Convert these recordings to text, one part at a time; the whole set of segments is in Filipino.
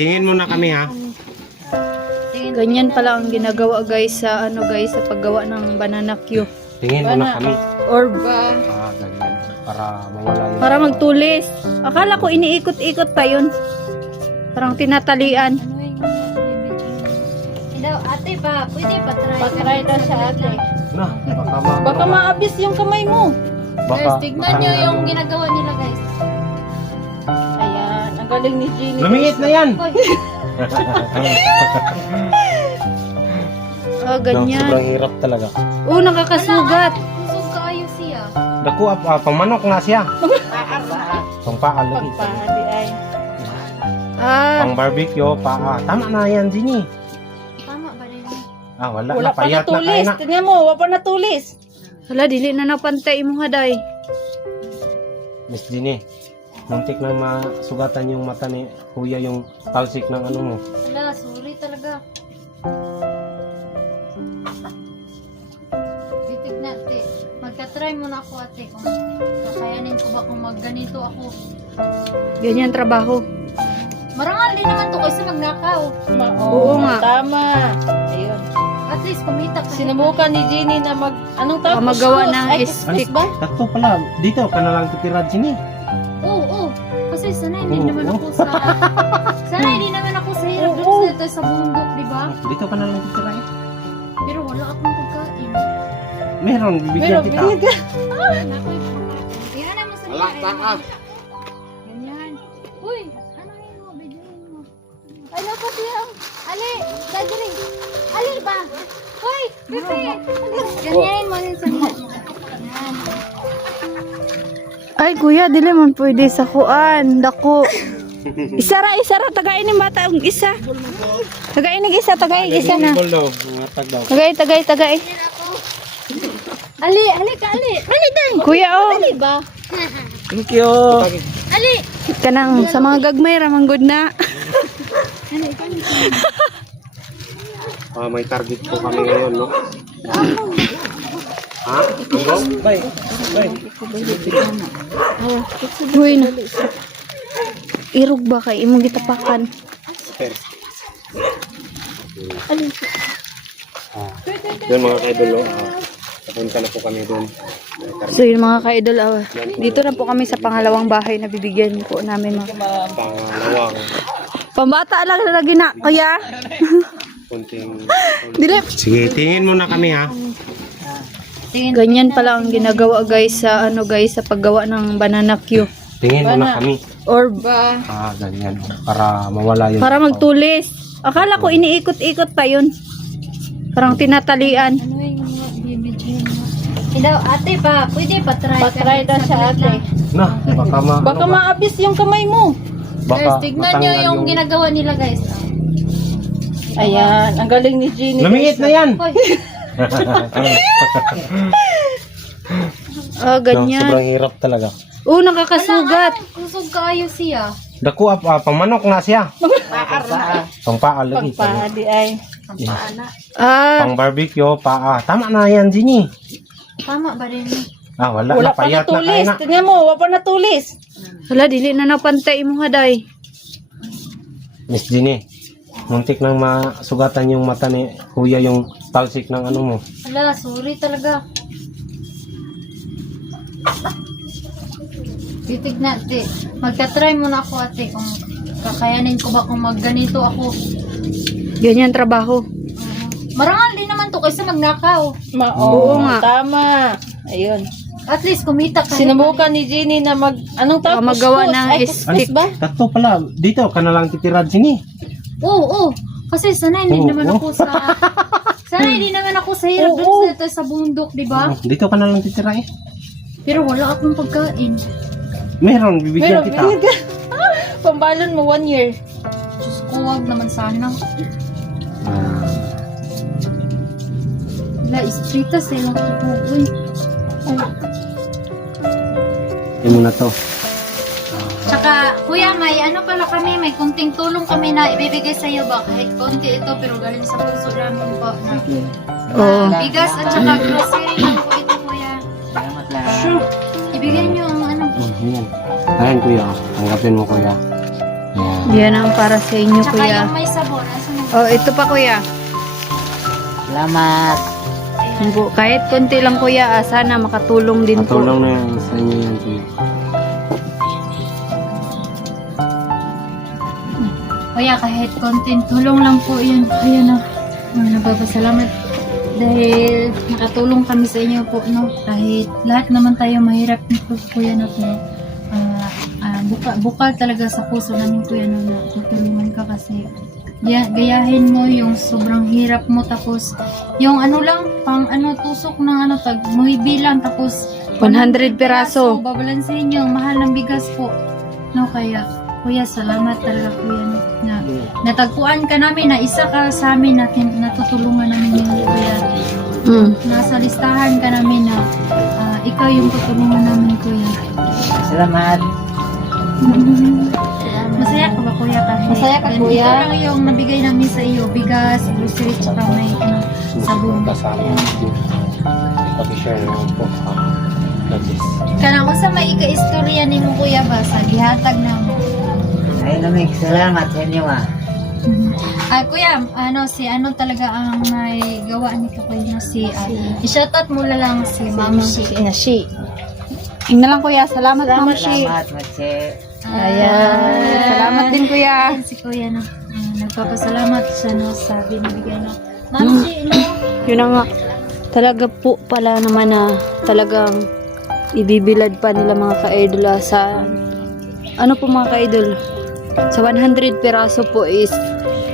tingin muna kami ha. Ganyan pala ang ginagawa guys sa ano guys sa paggawa ng banana Q. Tingin muna kami. Orb. Ah, ganyan. Para mawala yung... Para magtulis. Akala ko iniikot-ikot pa yun. Parang tinatalian. Daw, ate pa, pwede pa try. Patry daw siya ate. Na, baka ma... Baka maabis yung kamay mo. Guys, tignan nyo yung ginagawa nila guys. Galing ni Jenny. Lumiit na yan! Oh, ganyan. sobrang hirap talaga. Oh, nakakasugat. kusog kaayo siya. Dako, ah, ah, pamanok na siya. Pang paa lagi. Pagpahali ay. Ah, Pang barbecue, paa. Tama na yan, Ginny. Tama ba rin? Ah, wala, Wala na. pa Payat na kayo natulis. na. Tingnan mo, wala pa natulis. hala, dili na napantay mo haday. Miss Ginny, muntik nang masugatan yung mata ni kuya yung talsik ng ano mo. Wala, sorry talaga. Titignan, ate. Magka-try muna ako, ate. Kung kakayanin ko ba kung magganito ako. Ganyan trabaho. Marangal din naman to kasi magnakaw. Ma- Oo nga. Tama. Ayun. At least kumita ka. Sinubukan ni Jenny na mag... Anong tawag? Ah, magawa Kuskus. ng Ay, kuskus ba? Takto pala, dito ka na lang titira, Ginny. Din naman ako sa... sanay din naman ako sa hirap. Doon sa, sa bundok, di ba? Dito ka na lang titira eh. Pero wala akong pagkain. Meron, bibigyan Meron, kita. binigyan. Yan naman sa Ala, taka. Ganyan. Uy, ano yun mo? Bidyoin mo. Ay, dapat yan. Ali, dadiri. Ali ba? Hoy, Pepe. Ganyan mo rin sa mga. Yan. Ay, kuya, dili man pwede sa kuan. Dako. Isara, isara. Tagay ni mata ang isa. Tagay ni isa, tagay isa na. Tagay, tagay, tagay. Ali, ali ka, Ali. Ali dan. Kuya, oh. Ali ba? Thank you. Ali. Kanang sa mga gagmay, ramang good na. Ah, may target po kami ngayon, no? Ha? Ano? Bye. Bye. Uy, na. Irog ba kay imong gitapakan? Ah, yun mga kaidol? Ah, papunta na po kami doon. So yun mga ka-idol, ah, dito na po kami sa pangalawang bahay na bibigyan po namin mga pangalawang pambata lang na lagi na, kaya kunting... Sige, tingin muna kami, ha? Ganyan pala ang ginagawa guys sa ano guys sa paggawa ng banana Q. Tingin muna kami. Orb. Ah, ganyan. Para mawala yung... Para magtulis. Akala ko iniikot-ikot pa yun. Parang tinatalian. Ano yung mga bibidyoin mo? Daw, ate pa, pwede pa try. Patry daw siya ate. Na, baka ma... Baka ano ba? maabis yung kamay mo. Guys, tignan nyo matanggal yung ginagawa nila guys. Ayan, ang galing ni Jenny. Lumiit na yan! Hoy, Oh, ganyan. sobrang hirap talaga. Oh, nakakasugat. kusog kaayo siya. Dako, ah, ah, pamanok na siya. Pang paa lagi. Pagpahali ay. Ah, Pang barbecue, paa. Tama na yan, Ginny. Tama ba rin? Ah, wala, Wala na. pa Payat na kayo natulis. na. Tingnan mo, wala pa natulis. hala dili na napantay mo haday. Miss Ginny, muntik nang masugatan yung mata ni kuya yung talsik ng ano mo. Wala, sorry talaga. Titignan, ate. Magka-try muna ako, ate. Kung kakayanin ko ba kung magganito ako. Ganyan trabaho. Marangal din naman to kasi magnakaw. Ma Oo nga. Tama. Ayun. At least kumita ka. Sinubukan ni Jenny na mag... Anong tawag? Ah, magawa Kuskus. ng Ay, stick. ba? Tato pala, dito ka na lang titira, Ginny. Oo, oo. Kasi sanay din Oo, naman oo. ako sa... sanay din naman ako sa hirap. Oo. Doon sa, sa bundok, di ba? Dito ka na lang titira eh. Pero wala akong pagkain. Meron, bibigyan Meron, kita. binigyan. Pambalon mo one year. Diyos ko, wag naman sana. Ah, Wala, istrita sa ilang kukukoy. yun mo na to. Tsaka, kuya, may ano pala kami, may kunting tulong kami na ibibigay sa iyo ba? Kahit konti ito, pero galing sa puso namin po na Oo. bigas at saka grocery lang po ito, kuya. Sure. Ibigay niyo ang ano. Mm, yan. Ayan kuya, tanggapin mo kuya. Ayan. Yan ang para sa inyo, Tsaka kuya. yung may sabon. Asan yung Oh, ito pa, kuya. Salamat. Yan po. Kahit konti lang, kuya. ah, sana makatulong din po. Katulong na yan sa inyo yan, kuya. Kuya, kahit konting tulong lang po yun. Ayun na. Oh, nagpapasalamat dahil nakatulong kami sa inyo po, no? Kahit lahat naman tayo mahirap nito, kuya, na po. Ah, ah, buka, bukal talaga sa puso namin, kuya, no, na tutulungan ka kasi ya, gayahin mo yung sobrang hirap mo tapos yung ano lang pang ano tusok ng ano tag muhibi lang tapos 100 peraso. babalansin yung mahal ng bigas po no kaya kuya salamat talaga kuya na natagpuan ka namin na isa ka sa amin na kin- natutulungan namin yung kuya. Mm. nasa listahan ka namin na ah, ikaw yung tutulungan namin kuya. Salamat. masaya ka ba kuya kahit Masaya ka, kuya? lang yung nabigay namin sa iyo? Bigas grocery tsaka may ano sabon. Kasama pag-share naman po kanang usa may ika-istorya nimo kuya ba? Sa gihatag na mo Ay, namig. Salamat sa inyo ah. Ah, kuya, ano si ano talaga ang may gawa nito kuya no si uh, i-shoutout mo na lang si Ma'am Shi. Ina, she. Yun na lang, kuya. Salamat, Ma'am Shi. Salamat, Matse. Ayan. Salamat din, kuya. Ayan, si kuya no. Ah, nagpapasalamat siya no sa binibigay no. Ma'am Shi, no. Yun na nga. Talaga po pala naman na talagang ibibilad pa nila mga ka-idol ah, sa ano po mga ka-idol sa 100 peraso po is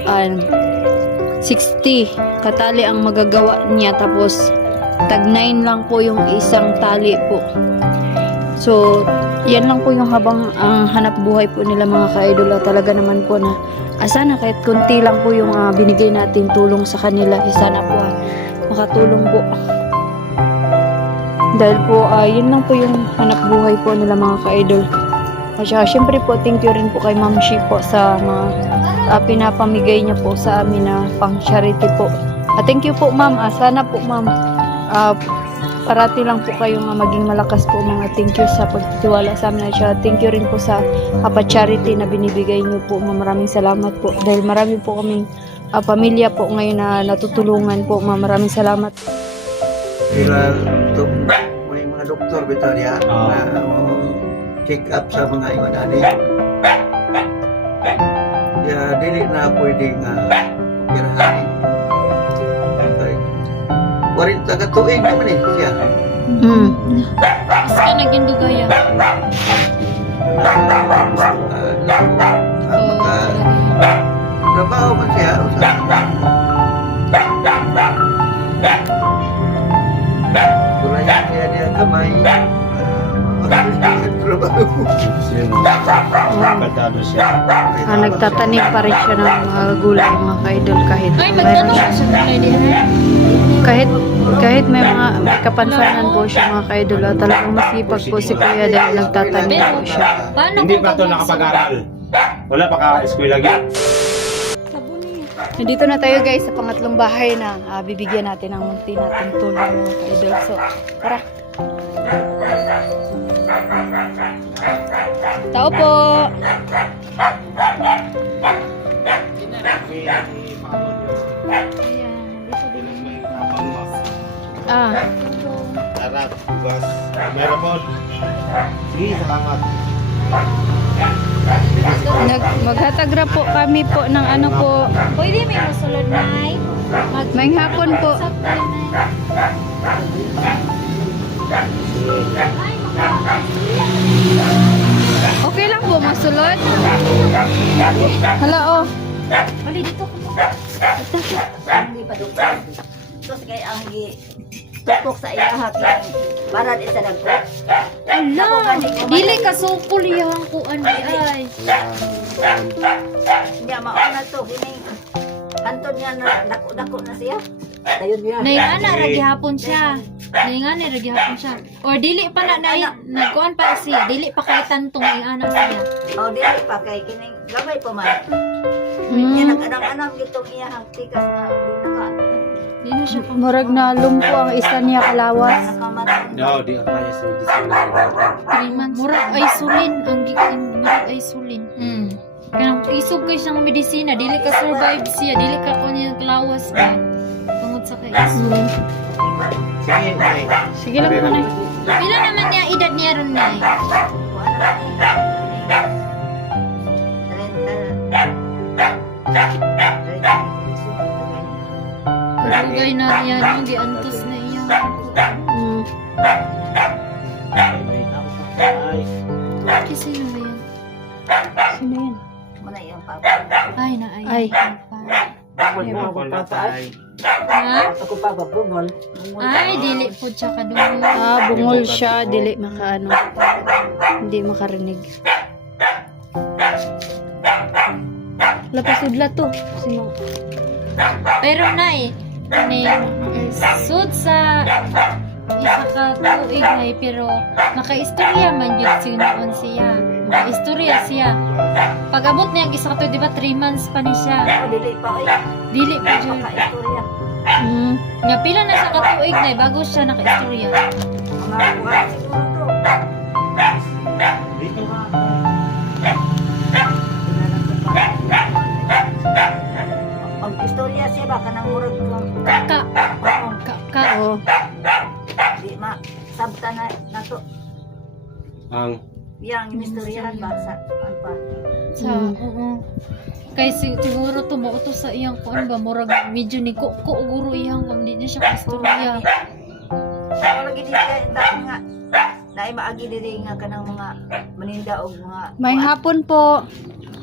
um, 60 katali ang magagawa niya tapos tag 9 lang po yung isang tali po so yan lang po yung habang ang hanap buhay po nila mga ka-idol ah, talaga naman po na asa na kahit konti lang po yung ah, binigay natin tulong sa kanila eh, sana po ah, makatulong po. Dahil po, ah, yun lang po yung hanap buhay po nila mga ka-idol. At saka, syempre po, thank you rin po kay Ma'am Shi po sa mga ah, pinapamigay niya po sa amin na pang charity po. At thank you po ma'am, Ah, sana po ma'am, ah, parati lang po kayong ah, maging malakas po mga thank you sa pagtitiwala sa amin. At saka, thank you rin po sa Papa Charity na binibigay niyo po. Ma'am, maraming salamat po. Dahil marami po kaming ah, pamilya po ngayon na natutulungan po. Ma'am, maraming salamat. Sila to, may mga doktor na uh, check up sa mga ingon ani. Ya dili na pwedeng uh, operahan. Okay. 40 ka tuig naman eh siya. Mm. Mas ka naging dugaya. Maka trabaho man siya usa. Kulayan siya niya kamay. Ah, nagtatanim pa rin siya ng mga gulay mga ka-idol kahit Ay, magtanong siya. sa. Kahit kahit may mga may kapansanan po siya mga ka-idol. ah, Talagang masipag po si Kuya dahil nagtatanim po siya. Paano Hindi pa ito pag- nakapag-aral. Wala pa ka-school lagi. Nandito na tayo guys sa pangatlong bahay na ah, bibigyan natin ng munti natin tulong mga ka-idol. So, tara. Tao po. Ah, Harap, bukas. Meron po. Sige, salamat. nag maghatagra po kami po ng ano po. Pwede may masulod na ay. May hapon po. Okay lang po masulod. Hala oh. Bali dito ko. hindi pa doktor. Tapos kay ang gi tupok sa iya hakin para di sa dagko. Ala, dili ka sukol yang kuan di ay. Hindi mauna to gini. Kanton niya na dako-dako na siya. Dayon niya. Naingana ra gihapon siya. Naingana ra gihapon siya. Or dili pa na na nagkuan pa siya. Dili pa kay tantong naingana siya. O dili pa kay kini gamay pa man. Niya Mm, nag-anang-anang gitong iya hang tikas di naka Di na siya pa. murag na lumpo ang isa niya kalawas. No, di ako kaya sa months. Murag ay sulin ang gikan. Murag ay sulin. Hmm. Kanang isog kay siyang medisina, dili ka survive siya, dili ka ko niya lawas ba. Tungod sa kay isog. Mm. Sige, nay. Sige lang po, Nay. Pila naman niya edad niya ron na Kadugay na niya no, giantos na iya. Mm. Ay. Kasi yun ba yan? Sino yan? Ay, na ay. Ay. Bungol na tay. Ha? Ako pa ba bungol? Ay, dili po siya kadungol. Ah, bungol siya, dili makaano. Hindi makarinig. Lapasudla to. Sino? Pero na eh, ni sud sa isa ka tuig ay pero nakaistorya man yun sinuon siya. Nakaistorya siya. Pag-abot niya ang isa ka tuig, di ba 3 months pa ni siya. Dili pa. Dili pa dyan. Makaistorya. Mm. Nga pila na sa katuig na eh, bago siya nakaistorya. Mga buwan siguro to. Dito ka. Pag istorya siya ba kanang murag ko. Ka, ka, ka, Oo. Di ma sabta na nato. Ang Yang istoryahan ba sa ano pa. sa, oo. Kay si- siguro to mo to sa iyang kuan ba murag medyo ni ko ko guro iyang kung di niya siya kaistorya. Ako lagi di siya dahil nga Naay maagi diri nga kanang mga maninda og mga May hapon po.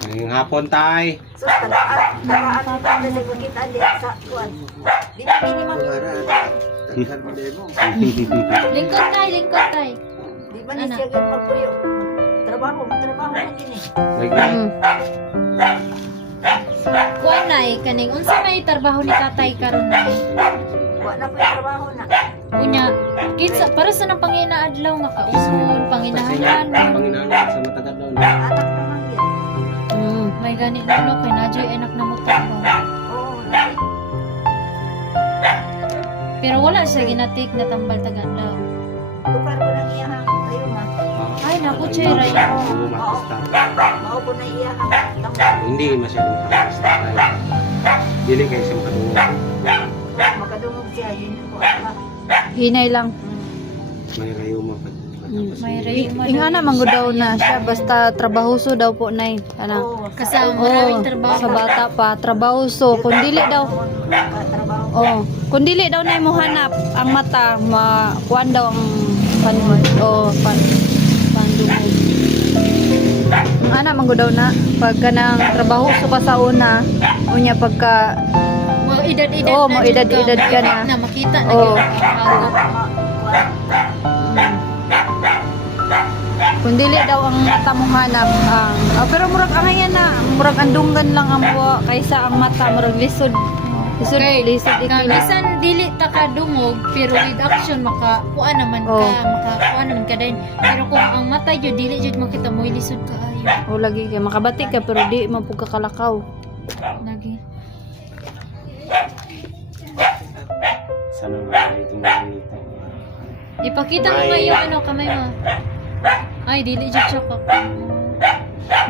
ngayong hapon tay. sus tagaan tagaan ta sa kita di sa kuan. Di ba minimum mo. Lingkod tay, lingkod tay. di ba ni siya gyud magpuyo. Trabaho, trabaho na kini. Lagi. Mm. Kuan na eh, kaning unsa may trabaho ni tatay karon na eh. Wa na po yung trabaho na. Kunya, kinsa para sa nang panginaadlaw makausol, panginahanan. Panginahan sa matagal daw. Anak naman yun. Mm. May gani na no kay nadyoy anak na mo trabaho. Oo, lagi. Pero wala siya ginatik na tambal tagadlaw. Tukar ko ng iyahang kayo ma. Ay naku chay ray. Oo, makasta. Mao po na iyahang tanggal. Hindi masyadong makasta tay. Dili kayo siya makadungog. Makadungog siya yun po. Ano? Hinay lang. May rayo mo. May ray Ing ana manggod daw na siya basta trabahoso daw po nay. Ana. Oo, Kasi sa maraming trabaho. sa bata pa trabahoso kung dili daw. Oh, kung dili daw na mo hanap ang mata, ma kuan daw ang pan oh, pan ana manggod daw na. Pag kanang trabaho so pa sa una, unya pagka Mo edad-edad Oo, na mo jud edad-edad ka na. na makita na hagot. kung dili daw ang mata mo hanap ang ah, pero murag ang yan na. Murag andunggan lang ang buwa kaysa ang mata murag lisod lisod Okay. lisod ikila bisan dili ta ka dungog pero with action maka kuan naman ka, Oo. maka kuan naman ka din. Pero kung ang mata jud dili jud makita mo lisod ka ayo. o lagi kay makabati ka pero di mo pug kakalakaw Lagi. Sana ito mo. Ipakita mo nga yung ano kamay mo. Ay dili jud siya ka.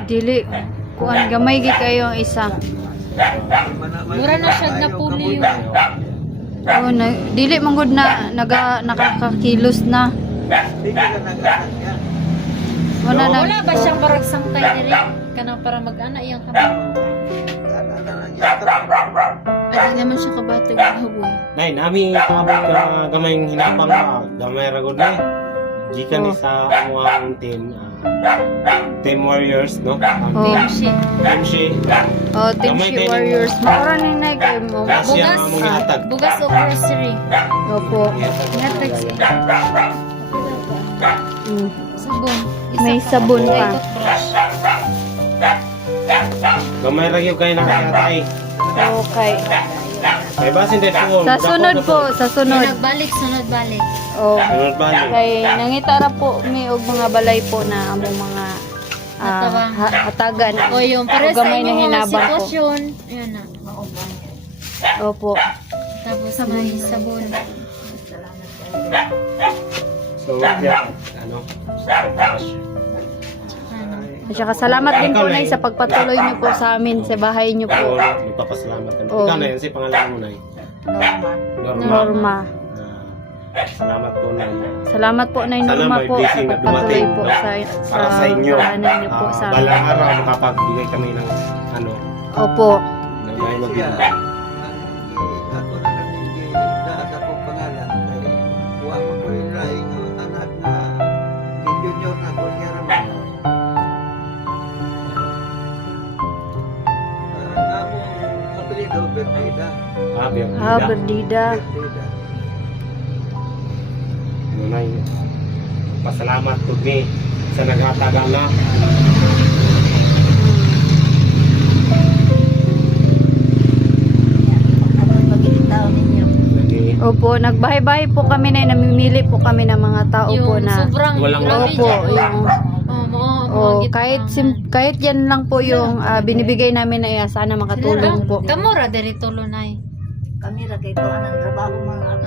dili kuan gamay gi kayo ang isa Mura na siya na puli yun. oh na, dili man gud na naga nakakakilos na wala na Wala ba siyang parang sangkay diri? Kanang para mag-ana iyang kamay. Ano na naman siya kabatog ng haboy. Nay, nami tabot ka gamay hinapang ka. Gamay ra gud nay. Gikan ni sa among team. ah, team Warriors, no? Oh. Team shit. Team Shi. oh team Gamay warriors mura ni nay kay mo Last year Bugas. Bugas o grocery. opo Ihatag siya. mm. Sabon. May sabon pa. Gamay ra gyud kay nakatay. okay Kay basin dai po. sa sunod po sa sunod Sunod balik, sunod balik. Oh ba? kay nangita ra po mi og mga balay po na among mga ah, Hatawang. ha- hatagan O yung para sa gamay na inyong mga hinabang po. sitwasyon. Ayan na. opo Tapos may sabon. So, yeah. Ano? Ano. At saka salamat din po, Nay, sa pagpatuloy niyo po sa amin, sa bahay niyo Oo, po. magpapasalamat kami. Oo. Ikaw na yan, si pangalan mo na Norma. Norma. Norma. Ah, salamat po na Salamat po, Nay Sana Norma may po, sa blessing na pagpatuloy dumating, po no? sa, para sa inyo. kahanan niyo po Ah, sa balang araw, makapagbigay kami ng ano, Opo. na may raman. Ah. Ah, Bernida. Ah, Berdida. Nanay, pasalamat po ni sa nagatagal na. Ang Opo, nagbahay-bahay po kami na namimili po kami ng mga tao po Yung na sobrang Walang grabe Opo, dyan. yung Oh, oh, kahit sim, kahit yan lang po yung ah, binibigay namin na iya, sana makatulong po. Kamura diri tulunay. Kami ra kay kuha ng trabaho mga.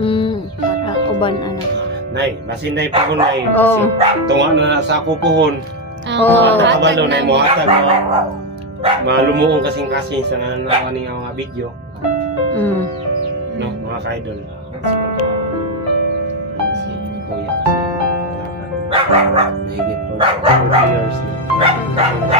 Mm, bata, uban anak. Nay, basin na ipagunay. Oo. Tunga na na sa ako pohon. Oo. Mga hatag kabalo na namin. mo hatag mo. Malumuong kasing kasing sa nananawa niya mga video. Mm. No, mga ka-idol. ah, Mahigit for 40 years na.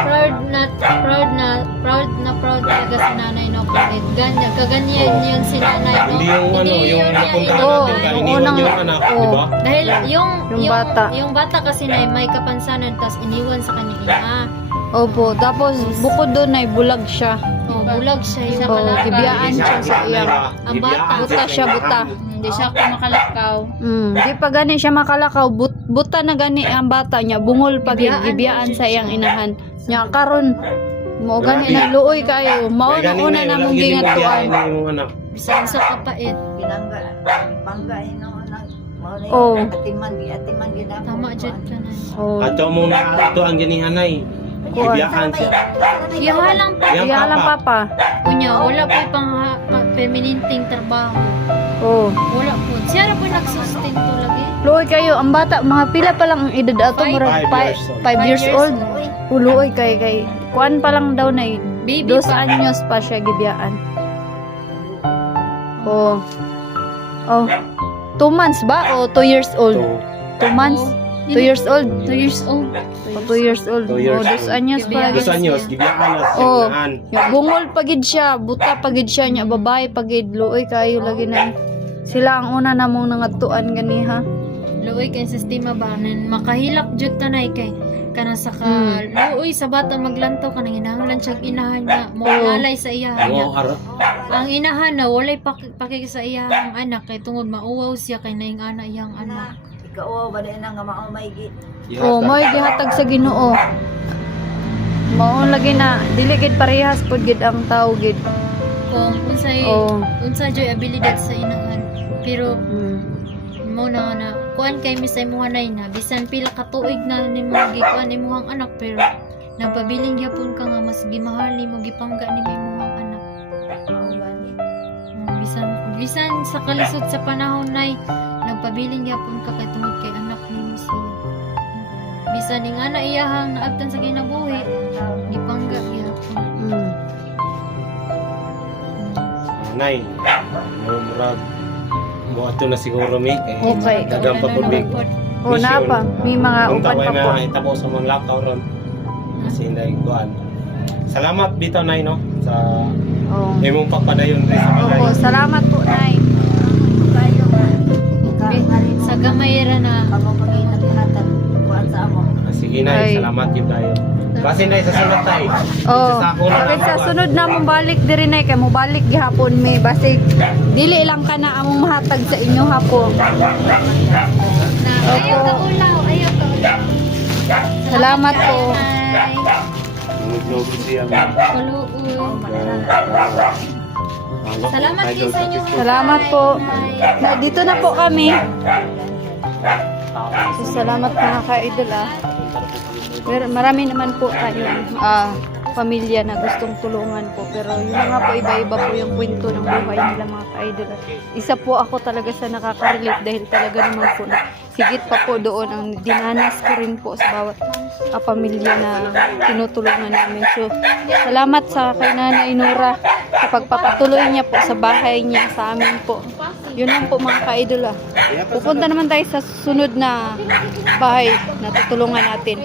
Proud na proud na proud na proud talaga si nanay no kahit ganyan kaganyan yun si nanay no. Hindi yung ano, yung napunta Oo, natin ka, yung iniwan unang- yung anak, di ba? Dahil yung Yung bata. yung bata kasi na may kapansanan tas iniwan sa kanya ina. Opo, tapos bukod doon ay bulag siya. Oh, bulag siya yung Oo, kalaka. gibiyaan siya sa iyang. Ang bata. Buta siya, buta. Hindi siya kumakalakaw. Mm, di pa gani siya makalakaw, but, buta na gani ang bata niya, bungol pag Gibiyaan sa iyang inahan. Nya karon mo gani na luoy kayo. Mao na una na mong gingatuan. Bisan sa kapait. Pinangga, pangga ino nang mao na Oo. yung atiman atiman gi na. Tama jud ka na. Oh. Ato mo na ato ang ganihanay. Kuwan. Ibiyakan siya. Yung halang pa Yang Iya lang papa. kunya wala pa pang permanenteng trabaho. Oh. Wala po. Siya ra po nagsustain to lagi. Luoy kayo, ang bata, mga pila pa lang ang edad ato, Five. murag Five 5 years years, old. old. Uloy kay kay kuan pa lang daw na Baby dos pa. anyos pa siya gibiyaan. Oh. Oh. Two months ba o two years old? So, Two months? Two years old? Two years old. O two years old. Two years oh, dos old. anyos pa. dos anyos, gibiyakan na. Yung bungol pagid siya, buta pagid siya niya, babae pagid, luoy kayo lagi na. Sila ang una namong nangatuan gani ha. Luoy kay sistema ba nan makahilak jud tanay kay kana sa ka Mm. luoy sa bata maglantaw kanang inahanglan siya inahan na mo Oo. lalay sa iyahan niya. Ara. Ang inahan na walay pak pakik sa iyang anak kay tungod mauwaw siya kay naing ana iyang anak. Ikaw ba din nga mao may gi. Oh, mo'y gihatag sa Ginoo. Mao lagi na dili gid parehas pud gid ang tao gid. Kung unsay Oh. unsa joy abilidad sa inahan. Pero Mm. mo na na kuan kay misay mo hanay na bisan pila ka tuig na nimo gikuan imong anak pero nagpabiling gyapon ka nga mas gimahal nimo gipangga nimo imong anak. Mao gani. Mm, bisan bisan sa kalisod sa panahon nay nagpabiling gyapon ka kay tungod kay anak nimo siya. Bisan ning ana iyahang naabtan sa kinabuhi gipangga gyapon. Mm. Nay, mo murag mo ato na siguro mi kay Okay. dagang pa pud mi. Oh, na pa. May mga Kung upan taway pa po. na itabo sa mga lakaw ron. Kasi hindi kuan. Salamat bitaw nay no sa Oh. imong papadayon kay sa bagay. Opo, salamat Sa gamay ra na Amo panginat hatag kuan sa amo. Ah, Sige Ay. nay, salamat yun tayo. Kasi nay sa sunod tay. Oh, na lang sa kuwan. sunod na mong balik diri nay kay mo balik gihapon mi basi dili lang ka na among mahatag sa inyo hapon. na ayaw ka ulaw, ayaw ka ulaw. Salamat po. Kaluoy. Salamat din sa inyo. Salamat po. Na, dito na po kami. So, salamat mga ka-idol ah. Marami naman po tayo ah, pamilya na gustong tulungan po. Pero yun na nga po, iba-iba po yung kwento ng buhay nila mga ka-idol. Isa po ako talaga sa nakaka-relate dahil talaga naman po na higit pa po doon ang dinanas ko rin po sa bawat ah, pamilya na tinutulungan namin. So, salamat sa kay Nanay Nora sa pagpapatuloy niya po sa bahay niya sa amin po. Yun lang po mga ka-idol ah. Pupunta naman tayo sa sunod na bahay na tutulungan natin.